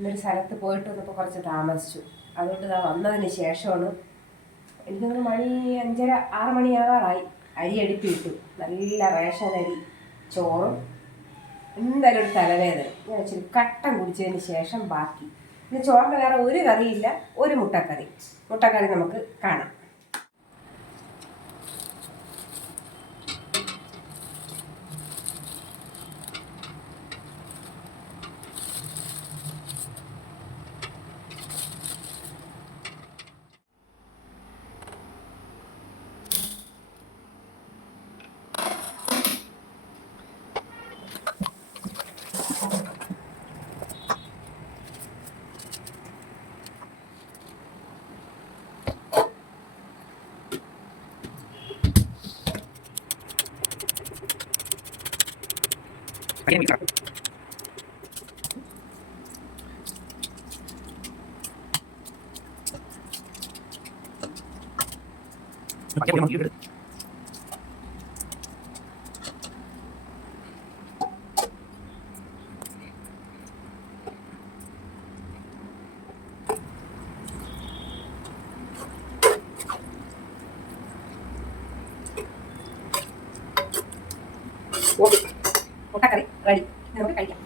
ഇന്നൊരു സ്ഥലത്ത് പോയിട്ട് വന്നപ്പോൾ കുറച്ച് താമസിച്ചു. അതുകൊണ്ട് വന്നതിന് ശേഷമാണ് എനിക്കൊന്ന് മണി 5:30-6 മണിയാകാറായി. അരി അടുപ്പിട്ടു. നല്ല റേഷൻ അരി, ചോറും, എന്തായാലും ഒരു തലവേദന. ഞാൻ ഇച്ചിരി കട്ടൻ കുടിച്ചതിന് ശേഷം ബാക്കി. ഇന്ന് ചോറിന് വേറെ ഒരു കറിയില്ല, ഒരു മുട്ടക്കറി. മുട്ടക്കറി നമുക്ക് കാണാം. മുട്ടക്കറി റെഡി. നമുക്ക് കഴിക്കാം.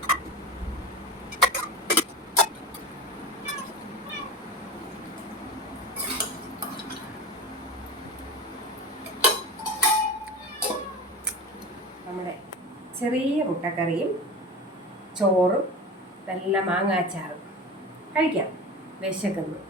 നമ്മുടെ ചെറിയ മുട്ടക്കറിയും ചോറും നല്ല മാങ്ങാച്ചാറും കഴിക്കാം. വിശക്കുന്നു.